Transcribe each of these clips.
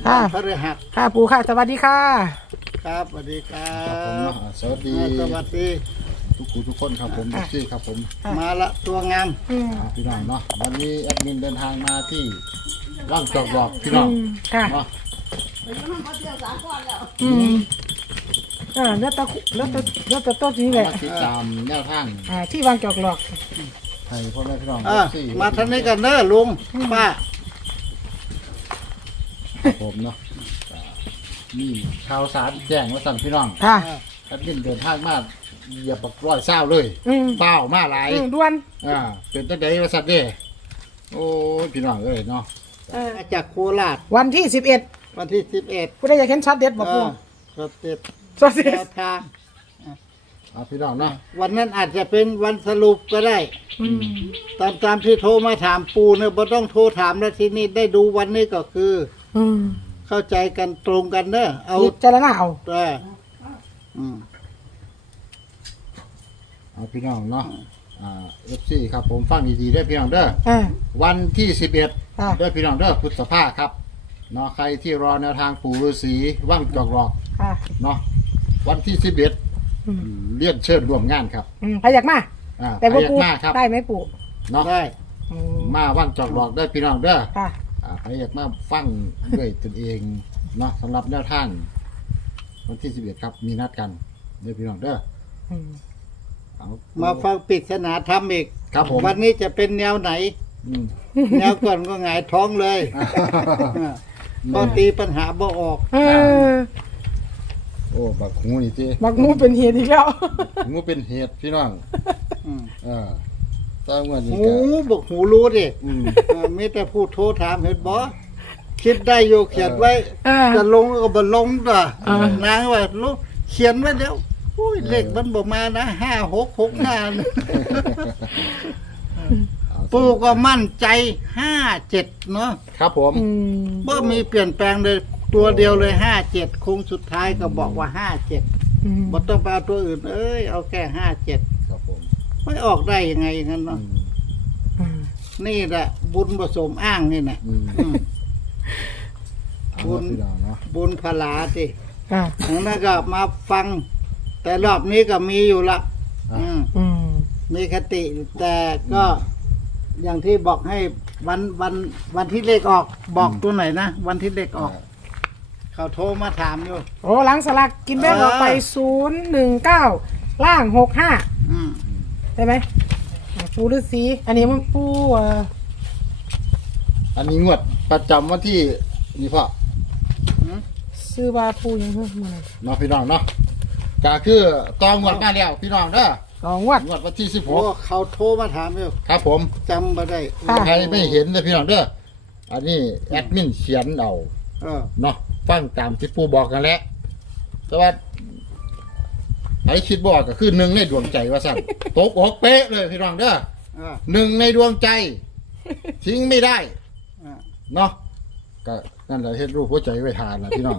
ค่ะพฤหัสค่ะปู่ค่ะสวัสดีค่ะครับสวัสดีครัครับผมบสวัสดีสวัสดีทุกคนครับผมที่ครับผมมาละตัวงามพี่น้องเนาะวันนี้แอดมินเดินทางมาที่ว่างจอกหลอกพี่น้องค่ะเนาะแล้วแต่โต๊ะนี้แหละมาติดตามแนวทางที่วางจอกหลอกให้พ่อแม่พี่น้อง ที่มาทางนี้กันเนอะลุงป้าครับผมเนาะมีข่าวสารแจ้งว่าสั่งพี่น้องค่ะแอดมินเดินทางมาเหยียบปักร้อยเศร้าเลย เปล่ามาหลายด่วนเป็นตั้งแต่ว่าสั่งเด้โอ้ยพี่น้องเอ้ยเนาะมาจากโคราชวันที่11 วันที่11 ผู้ใดอยากเห็นช็อตเด็ดบอกปู่สเต็ปช็อตเด็ดแนวทางเอาพี่น้องเนาะวันนั้นอาจจะเป็นวันสรุปก็ได้ ตามที่โทรมาถามปูเนี่ยบ่ต้องโทรถามแล้วทีนี้ได้ดูวันนี้ก็คือ เข้าใจกันตรงกันเนอะเอาพิจารณาเอาแต่อืมเอาพี่น้องเนาะFC ครับผมฟังดีๆได้อพี่น้องเด้อ วันที่ 11 ค่ะด้วยพี่น้องเด้อพฤษภาครับเนาะใครที่รอแนวทางปู่ฤาษีว่างจอกหลอกค่ะเนาะวันที่ 11เรียนเชิญร่วมงานครับใครอยากมา แต่พว่ายักปู่หน้าครับได้ไหมปู่เนาะได้มาว่างจอกหลอกได้อพี่น้องเด้อค่ะใครอยากมาฟังด้วยตนเองเนาะสำหรับแนวทางวันที่ 11 ครับมีนัดกันเด้อพี่น้องเด้อเอามาฟังปริศนาธรรมอีกครับผมวันนี้จะเป็นแนวไหนอืมแนวก่อนก็หงายท้องเลยก็ตีปัญหาบ่ออกโอ้บักหูนี่จีบักมูเป็นเหตุอีกแล้วหูเป็นเหตุพี่น้องอืมตั้งวันนี้หูก็บอกหูรู้ดิอืมไม่แต่พูดโทรถามเห็นบ่คิดได้อยู่เขียนไว้ จะลงก็บ่ลงต่อนางว่าลูกเขียนไว้แล้วอุ้ยเลขมันบ่มานะ5665ปู่ก็มั่นใจ57เนาะครับผมบ่มีเปลี่ยนแปลงเลยตัวเดียวเลย57คงสุดท้ายก็บอกว่า57บ่ต้องไปเอาตัวอื่นเอ้ยเอาแค่57 ครับผมไม่ออกได้ยังไงอย่างนั้นเนาะนี่แหละบุญผสมอ้างนี่นะบุญพี่น้องเนาะบุญพลาสิค่ะอย่างนั้นก็มาฟัง แต่รอบนี้ก็มีอยู่ละมีคติ แต่ก็อย่างที่บอกให้วันที่เลขออกบอกตัวไหนนะวันที่เลขออก เขาโทรมาถามอยู่โอ้หลังสลักกินแบ่งออกไป019ล่าง65 อืมใช่ไหมปูฤาษีอันนี้มันปูอันนี้งวดประจำวันที่นี่พ่อซื้อว่าปูยังเพิ่มมาเนาะพี่น้องเนาะก็คือตองงวดมาแล้วพี่น้องเด้องวดงวดวันที่โอ้เขาโทรมาถามอยู่ 16ครับผมจำมาได้ค่ะใครไม่เห็นเลยพี่น้องเด้ออันนี้แอดมินเขียนเอาเออเนาะฟังตามที่ปู่บอกกันแหละแต่ว่าใครคิดบอกก็คือหนึ่งในดวงใจว่าสั่นตกอกเป๊ะเลยพี่น้องเด้อเออหนึ่งในดวงใจทิ้งไม่ได้เออเนาะก็นั่นแหละเฮ็ดรูปหัวใจไว้ทานนะพี่น้อง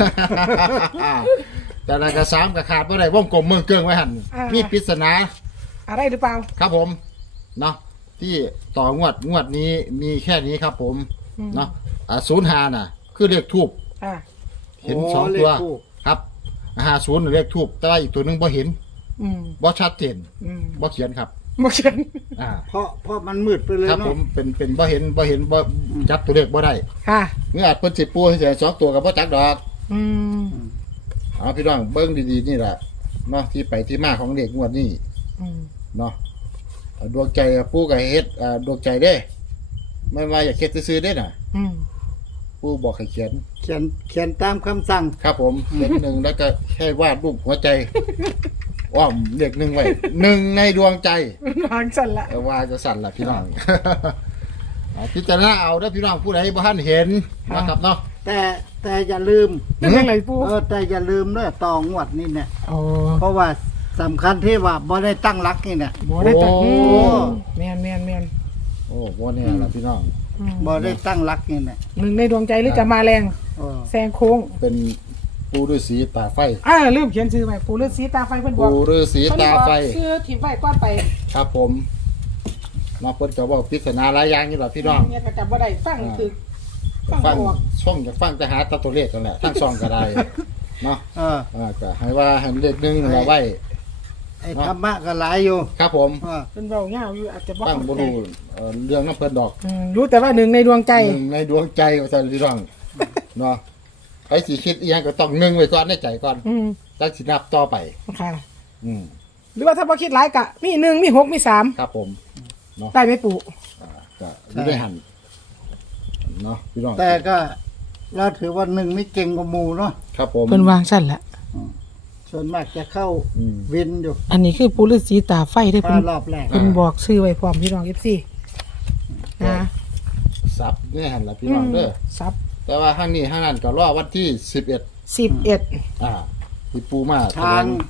แต่ละกระสามกระขาดเมื่อไรวงกลมเมืองเกิงไว้หันมีปริศนาอะไรหรือเปล่าครับผมเนาะที่ต่องวดนี้มีแค่นี้ครับผมเนาะ05น่ะ คือเลขทูบค่ะเห็นโอ้สองตัวเลขทูปครับ50เลขทูบแต่ว่าอีกตัวหนึงบ่เห็นบ่ชัดเจนบ่เขียนครับบ่เขียนเพราะมันมืดไปเลยครับผเนาะมเป็นบ่เห็นบ่จับตัวเลขบ่ได้ค่ะเมื่ออาจเพิ่นสิปูให้ใส่2ตัวก็บ่จักดอก เอาพี่น้องเบิ้งดีๆนี่แหละเนาะที่ไปที่มาของเด็กงวดนี้เนาะดวงใจปู่กับเฮ็ดดวงใจเด้ไม่ว่าอยากเฮ็ดซื้อๆได้น่ะปู่บอกให้เขียนเขียนตามคำสั่งครับผมเขียนหนึ่งแล้วก็แค่วาดรูปหัวใจอ้อมเด็กหนึ่งไว้หนึ่งในดวงใจวางสั่นละว่าจะสั่นล่ะพี่น้อง พิจารณาเอาเด้อพี่น้องผู้ใดบ่ทันเห็นนะครับเนาะแต่อย่าลืมเป็นยังไงปูแต่อย่าลืมเด้อต่องวดนี่เนี่ยโอ้เพราะว่าสำคัญที่ว่าบ่ได้ตั้งรักนี่เนี่ยบ่ได้ตัดโอ้แม่นโอ้บ่แน่ล่ะพี่น้องบ่ได้ตั้งรักนี่เนี่ยหนึ่งในดวงใจหรือจะมาแรงเออแซงโค้งเป็นปู่ฤาษีตาไฟลืมเขียนชื่อไปปูฤาษีตาไฟเพิ่นบอกปู่ฤาษีตาไฟชื่อถิ่มไว้ก่อนไปครับผมมาเพิ่นก็บอกปริศนาหลายอย่างนี่แหละพี่น้องเนี่ยก็จำบ่ได้ฟังคือฟังช่องจะฟังจะหาตัวเลขกันแหละทั้งซองก็ได้เนาะ ก็ให้ว่าให้เลขหนึ่งเราไว้ไอ้ธรรมะก็หลายอยู่ครับผมเป็นเบาเงาอยู่อาจจะบอกตั้งบ่รู้เรื่องน้ำเพิ่นดอกรู้แต่ว่าหนึ่งในดวงใจหนึ่งในดวงใจของท่านพี่น้องเนาะไอ้สิคิดอีหยังก็ต้องหนึ่งไว้ก่อนในใจก่อนอืมจักสินับต่อไปค่ะอืมหรือว่าถ้าพอคิดหลายกะมีหนึ่งมีหกมีสามครับผมได้ไหมปู่ก็อยู่ได้หันเนาะพี่น้องแต่ก็เราถือว่าหนึ่งไม่เก่งกว่าหมูเนาะครับผมเป็นวางสั้นละส่วนมากจะเข้าอืมวินอยู่อันนี้คือปู่ฤาษีตาไฟได้พาเพิ่นรอบแรกเพิ่นบอกชื่อไว้พร้อมพี่น้องFC นะซับเนี่ยหันละพี่น้องเด้อซับแต่ว่าห้างนี้ห้างนั้นก็รอวันที่11 11 ที่ปูมาแสด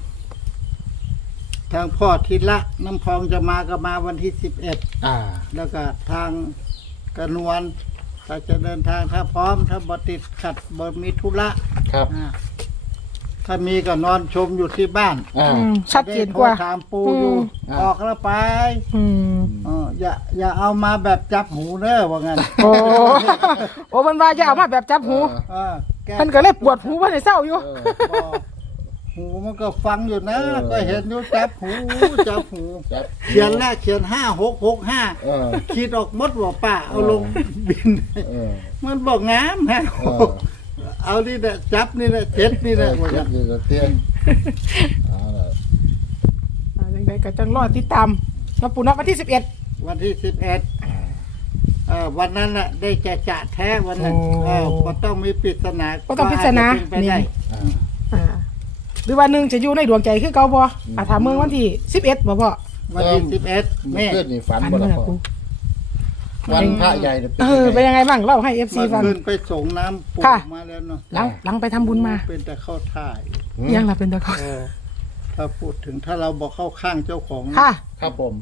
ทางพ่อทิละน้ำพองจะมาก็มาวันที่11 แล้วก็ทางกระนวลถ้าจะเดินทางถ้าพร้อม ถ้าบ่ติดขัดบ่มีธุระครับอ่าถ้ามีก็นอนชมอยู่ที่บ้านชัดเจนกว่าได้โทรถามปูอยู่อ่าออกแล้วไปอืมอย่าเอามาแบบจับหูเด้อว่างั้นโอ้ โอ้มันว่าจะเอามาแบบจับหูเออแมันก็เลยปวดหูว่าในเศร้าอยู่บ่หูมันก็ฟังอยู่นะ ก็เห็นอยู่จับหูจับหูจับเขียนแล้วเขียน5665 เออคิดออกหมดว่าป้าเอาลงบินเออมันบอกงามฮะเออเอานี่แหละจับนี่แหละเจ็ดนี่แหละว่าเจ็งั้บนอยู่กับเตียงเอาล่ะยังไงก็จังรอติดตามแล้วปู่นักวันที่ 11 วันที่11วันนั้นน่ะได้จะแท้วันนั้นโอ้ก็ต้องมีปริศนาก็ต้องปริศนาก็อจจะเป็นไปได้อ่าหรือว่าหนึ่งจะอยู่ในดวงใจคือเก่าบ่ถามเมืองวันที่11บ่พ่อวันที่11 เมื่อแม่คืนนี่ฝันอันบ่นั้ล่ะนพ่อปู่วันพระใหญ่เนี่ยเป็นยังไงบ้างเล่าให้ FC เมื่อฟังคืนไปส่งน้ำปูค่ะมาแล้วเนาะหลังไปทำบุญมาเป็นแต่เข้าท่ายยังล่ะเป็นตะกอนถ้าพูดถึงถ้าเราบอกเข้าข้างเจ้าของนะค่ะครับผม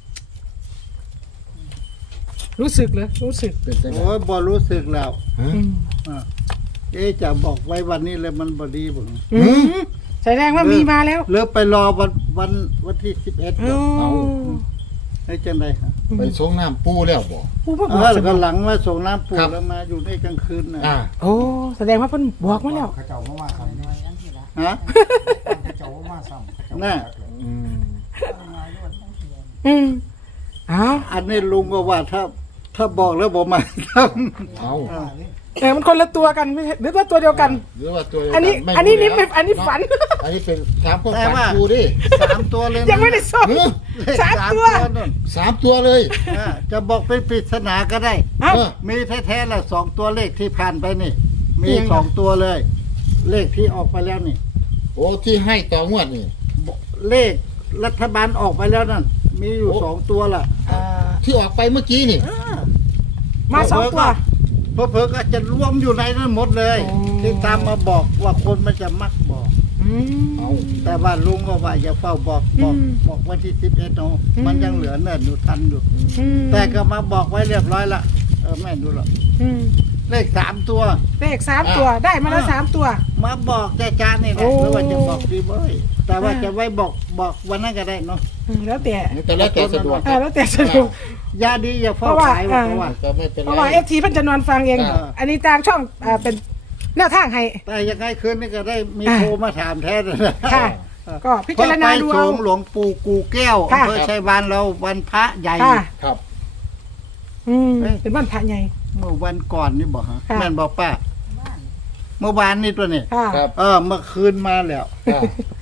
รู้สึกเลยรู้สึกเป็นจังไงโอ้ยบ่รู้สึกแล้วอืมอ่ะจะบอกไว้วันนี้เลยมันบ่ดีบ่อืมแสดงว่ามีมาแล้วเลิกไปรอวันที่11 โอ้ให้จังได๋ฮะไปส่งน้ำปูแล้วบ่ปู่บ่บเออกอสก็มหลังมาส่งน้ำปูครับแล้วมาอยู่ในกลางคืนน่ะโอ้แสดงว่าเพิ่นบอกมาแล้วเขาเจ้ามาซ้ำฮะเขาเจ้ามาซ้ำน่ะอืมอืมอ้าวอันนี้ลุงก็ว่าถ้าบอกแล้วบ่มาทเอามันคนละตัวกันไม่ใช่หรือว่าตัวเดียวกันหรือว่าตัวเดียวอันนี้กัไม่อันนี้รู้นี่เป็นแล้วอันนี้ฝันอันนี้เป็นถามพวกแต่ฝันว่าปูดิ 3ตัวเลยนะยังไม่ได้ส่งเออเลขสามตัวนู่น 3 ตัวเลยจะบอกเป็นปริศนาก็ได้เอ้าเออมีแท้ๆละ2ตัวเลขที่ผ่านไปนี่ มียังไง 2ตัวเลย เลขที่ออกไปแล้วนี่โอ้ที่ให้ต่องวดนี่เลขรัฐบาลออกไปแล้วนั่น มีอยู่โอ้ 2ตัวล่ะที่ออกไปเมื่อกี้นี่มาสองตัวเพิ่ก็จะรวมอยู่ในนั้นหมดเลยโอ้ที่ตามมาบอกว่าคนมันจะมักบอกอืมเอาแต่ว่าลุงก็ว่าอย่าเฝ้าบอกอืมบอกวันที่11เนาะอืมมันยังเหลือเนิ่นอยู่ทันอยู่อืมแต่ก็มาบอกไว้เรียบร้อยละแม่ดูหรอกอืมเลข3ตัวเลข3ตัวได้มาแล้ว3ตัวมาบอกจ้าๆนี่แหโอ้ละหรือว่าจะบอกดีเว้ยแต่ว่าจะไว้บอกวันนั้นก็ได้เนาะแล้วแต่แต่แล้วแต่สะดวกแล้วแต่สะดวกยาดีอย่าเฝ้าเพราะว่าขายว่าเพราะว่าก็ไม่เป็นเพไรราะว่า FT เพิ่นจะนอนฟังเองอ่าอันนี้ทางช่องเป็นแนวทางให้แต่ยังไงคืนนี้ก็ได้มีอ่าโทรมาถามแท้เลยนะค่ะ ก็พิจารณาดูเพเอาไปส่งหลวงปู่กูแก้วค่ะอำเภอชัยวานเราวันพระใหญ่ค่ะครับอืมเป็นวันพระใหญ่เมื่อวันก่อนนี่บอกฮะค่ะแม่นบอกป้าเมื่อวานนี่ตัวนี่ค่ะครับเมื่อคืนมาแล้วอ่า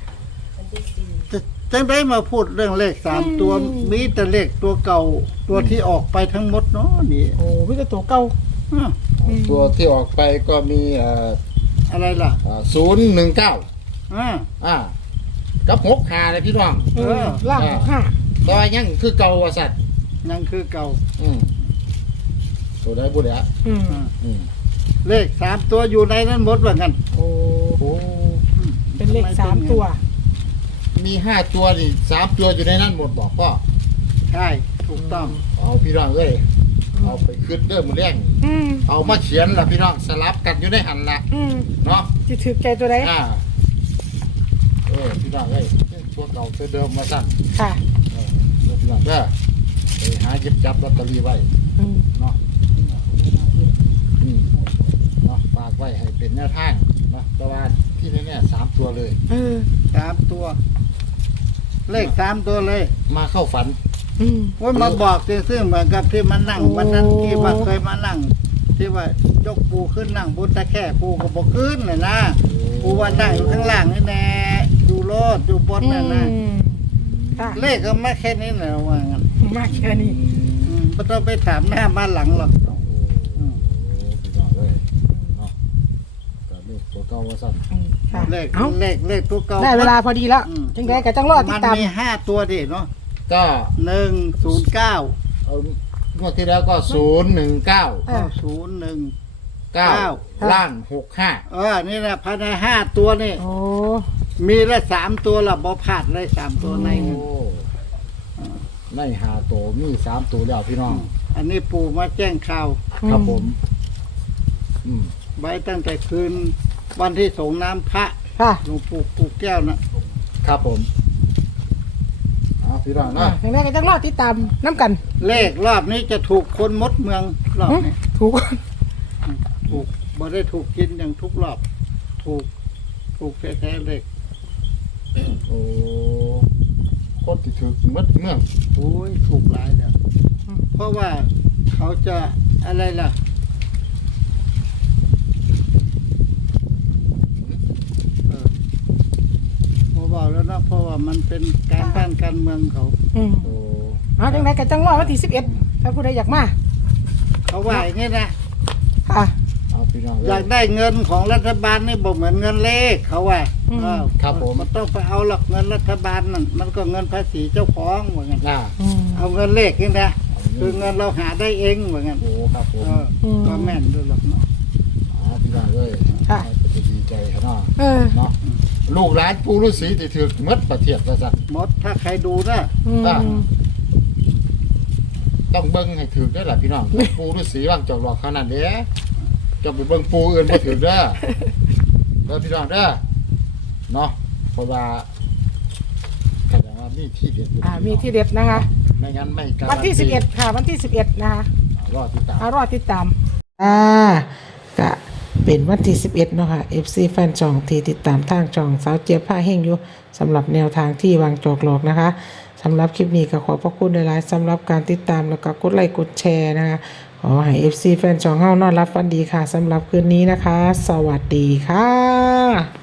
จังได้มาพูดเรื่องเลข3ตัว มีแต่เลขตัวเก่าตัวที่ออกไปทั้งหมดเนาะนี่โอ้พี่จะตัวเก่าอ้าวตัวที่ออกไปก็มีอะไรล่ะ 019 อ่ากับ6 เลยพี่น้องล่างอ่า 5 แต่ว่ายังคือเก่าว่าสัตว์ยังคือเก่าตัวได้บุญแล้วอืมเลข3ตัวอยู่ในนั้นหมดว่างั้นโอ้โอ้เป็นเลข3ตัวมี5ตัวนี่3ตัวอยู่ในนั้นหมดบอกพ่อใช่ถูกต้องเอาพี่น้องเอ้ยเอาไปขึ้นเด้อมือแรงอืมเอามาเขียนละพี่น้องสลับกันอยู่ในหันละอืมเนาะจะถือใจตัวใดพี่น้องเอ้ยตัวเก่าตัวเดิมมาสั่นค่ะพี่น้องเด้อไปหาหยิบจับลอตเตอรี่ไว้อืมเนาะเป็นแนวทางเนาะแต่ว่าที่นี่เนี่ย3ตัวเลย 3 ตัว เลข3 ตัวเลยมาเข้าฝันว่ามาบอกซื่อๆเหมือนกับที่มานั่งโอ้วันนั้นที่ว่าเคยมานั่ง ที่ว่ายกปูขึ้นนั่งบนตะแคร่ปูก็บอกขึ้นเลยนะปูว่านั่งอยู่ข้างล่างนี่แน่อยู่โลดอยู่บนนั่นนะค่ะเลขก็ไม่แค่นี้แหละว่างั้นมากแค่นี้ไม่ต้องไปถามหน้าบ้านหลังหรอกโอ้พี่น้องเลยเนาะแต่เลขตัวเก่าว่าสั่นค่ะเลขเอ้าเลขตัวเก่าได้เวลาพอดีแล้วอืมจังไดกับจังรอดติมัดนตามมี5 ตัวดิเนาะก็ 109 เอางวดที่แล้วก็019 019 ล่าง65 นี่นะภายใน5 ตัวนี่โอ้มีละ3 ตัวละบ่พลาดเลย3 ตัวในหนึ่งโอ้ใน5ตัวมี3ตัวแล้วพี่น้องอันนี้ปู่มาแจ้งข่าวครับผม อืมไว้ตั้งแต่คืนวันที่ส่งน้ำพระค่ะหลวงปู่แก้วนะครับผมเอาพี่น้องเนาะจังไดกับจังรอดติดตามน้ำกันเลขรอบนี้จะถูกคนมดเมืองรอบนี้ถูกถูกบ่ได้ถูกกินอย่างทุกรอบ ถูกแท้ๆเลขโอ้คนที่ถือมัดเมืองโอ้ยถูกหลายแล้วเพราะว่าเขาจะอะไรล่ะผมบอกแล้วนะเพราะว่ามันเป็นการบ้านการเมืองเขาโอ้เอาจังไดกับจังรอดวันที่11ถ้าผู้ใดอยากมาเขาว่าอย่างนี้นะค่ะเอาพี่น้องอยากได้เงินของรัฐบาลนี่บอกเหมือนเงินเลขเขาว่าอืมครับผมมันต้องไปเอาหลักเงินรัฐบาลนั่นมันก็เงินภาษีเจ้าของเหมือนกันน่าเอาเงินเลขนี่นะคือเงินเราหาได้เองเหมือนกันโอ้ครับผมก็แม่นด้วยหรอกเนาะเอาพี่น้องเลยค่ะจะดีใจขนาดเออเนาะลูกหลานปู่ฤาษีที่ถือมัดประเทศประสัตหมดถ้าใครดูนะต้องเบิ้งให้ถือได้อล่ะพี่น้อง ปู่ฤาษีว่างจอกหลอกขนาดเด้จะไปเบิ้งปู่อื่นบ่ถือเด้อเด้อพี่น้องเด้อเนาะเพราะว่าแสดงว่ามีที่เด็ดอยู่มีที่เด็ดนะคะไม่งั้นไม่การัวันที่11ค่ะ วันที่11นะคะรอติดตามรอติดตามก็เป็นวันที่11เนาะค่ะ FC แฟนจองที่ติดตามทางจองสาวเจี๊ยบผ้าแห้งอยู่สำหรับแนวทางที่วางจอกหลอกนะคะสำหรับคลิปนี้ก็ขอบพระคุณหลายๆสำหรับการติดตามแล้วก็กดไลค์กดแชร์นะคะขอให้ FC แฟนจองเฮานอนรับฝันดีค่ะสำหรับคืนนี้นะคะ สวัสดีค่ะ